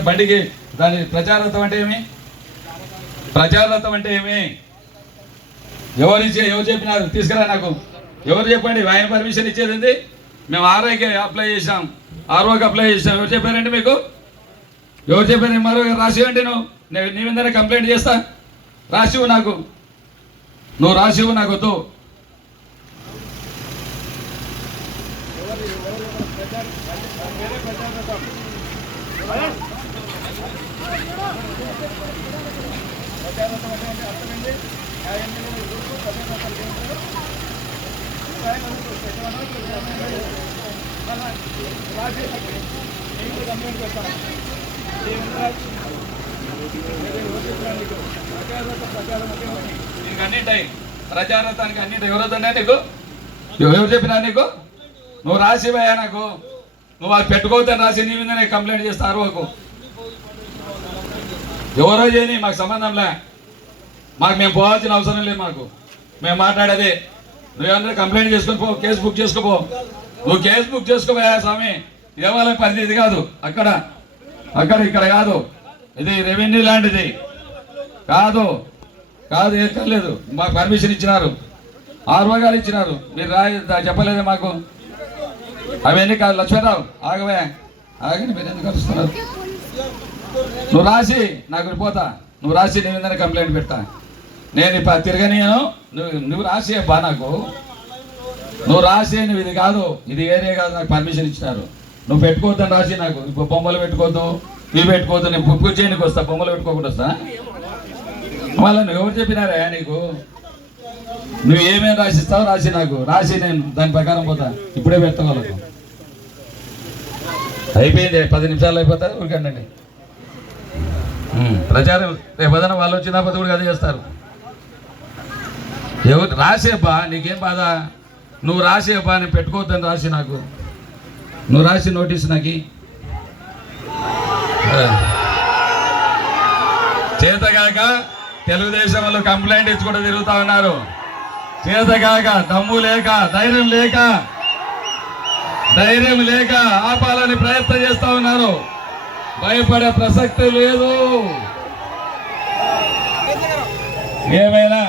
బండికి దాని ప్రచారత్వం అంటే ఏమి? ప్రచారత్వం అంటే ఏమి? ఎవరు చెప్పినారు? తీసుకురా నాకు. ఎవరు చెప్పండి? ఆయన పర్మిషన్ ఇచ్చేది ఏంది? మేము ఆర్ఐకి అప్లై చేసాం, ఆర్ఓకి అప్లై చేసాం. ఎవరు చెప్పారండి మీకు? ఎవరు చెప్పారు? మరో రాసివ్వండి. నీ మీదనే కంప్లైంట్ చేస్తా. రాసివ్వు నాకు. నువ్వు రాసివ్వు, నాకు వద్దు. ప్రచారతానికి అన్నిటి ఎవరొద్దన్నా నీకు? ఎవరు చెప్పినా నీకు? నువ్వు రాసివయ్యా నాకు. నువ్వు అది పెట్టుకోవద్దని రాసి నీ మీదనే కంప్లైంట్ చేస్తా ఆర్ఓకు. ఎవరో చేయని, మాకు సంబంధంలే. మేము పోవాల్సిన అవసరం లేదు. మేము మాట్లాడేది నువ్వేమన్నా కంప్లైంట్ చేసుకొని పో, కేసు బుక్ చేసుకోపో. నువ్వు కేసు బుక్ చేసుకోపోయా స్వామి. దేవాలయం పరిస్థితి కాదు అక్కడ ఇక్కడ కాదు. ఇది రెవెన్యూ ల్యాండ్, ఇది కాదు ఎక్కర్లేదు. మాకు పర్మిషన్ ఇచ్చినారు, ఆర్ఓ గారు ఇచ్చినారు. మీరు చెప్పలేదే మాకు. అవన్నీ కాదు. లక్ష్మణరావు ఆగవే, ఆగని. మీరు ఎందుకు కలుస్తున్నారు? నువ్వు రాసి నాకు పోతా. నువ్వు రాసి నీ మీద కంప్లైంట్ పెడతా. నేను తిరగనియను. నువ్వు రాసి అబ్బా నాకు. నువ్వు రాసి నువ్వు ఇది కాదు, ఇది ఏరియా కాదు, నాకు పర్మిషన్ ఇచ్చినారు. నువ్వు పెట్టుకోవద్దని రాసి నాకు. ఇప్పుడు బొమ్మలు పెట్టుకోవద్దు, ఇవి పెట్టుకోవద్దు. నేను పూజ చేయడానికి వస్తా, బొమ్మలు పెట్టుకోకుండా వస్తా. మళ్ళీ నువ్వు ఎవరు చెప్పినారా నీకు? నువ్వు ఏమేమి రాసిస్తావు రాసి నాకు. రాసి నేను దాని ప్రకారం పోతా. ఇప్పుడే పెట్టగలను. అయిపోయింది, 10 నిమిషాలు అయిపోతా. ఊరికండి ప్రచారం. రేపు ఏదైనా వాళ్ళు వచ్చినప్పుడు కూడా అదే చేస్తారు. ఎవరు రాసేబ్బా, నీకేం బాధ? నువ్వు రాసేబ్బా, నేను పెట్టుకోవద్దని రాసి నాకు. నువ్వు రాసి నోటీస్ నాకు. చేతగాక తెలుగుదేశం వాళ్ళు కంప్లైంట్ ఇచ్చి కూడా తిరుగుతా ఉన్నారు. చేతగాక, దమ్ము లేక, ధైర్యం లేక ఆపాలని ప్రయత్నం చేస్తా ఉన్నారు. భయపడే ప్రసక్తి లేదు. ఏమైనా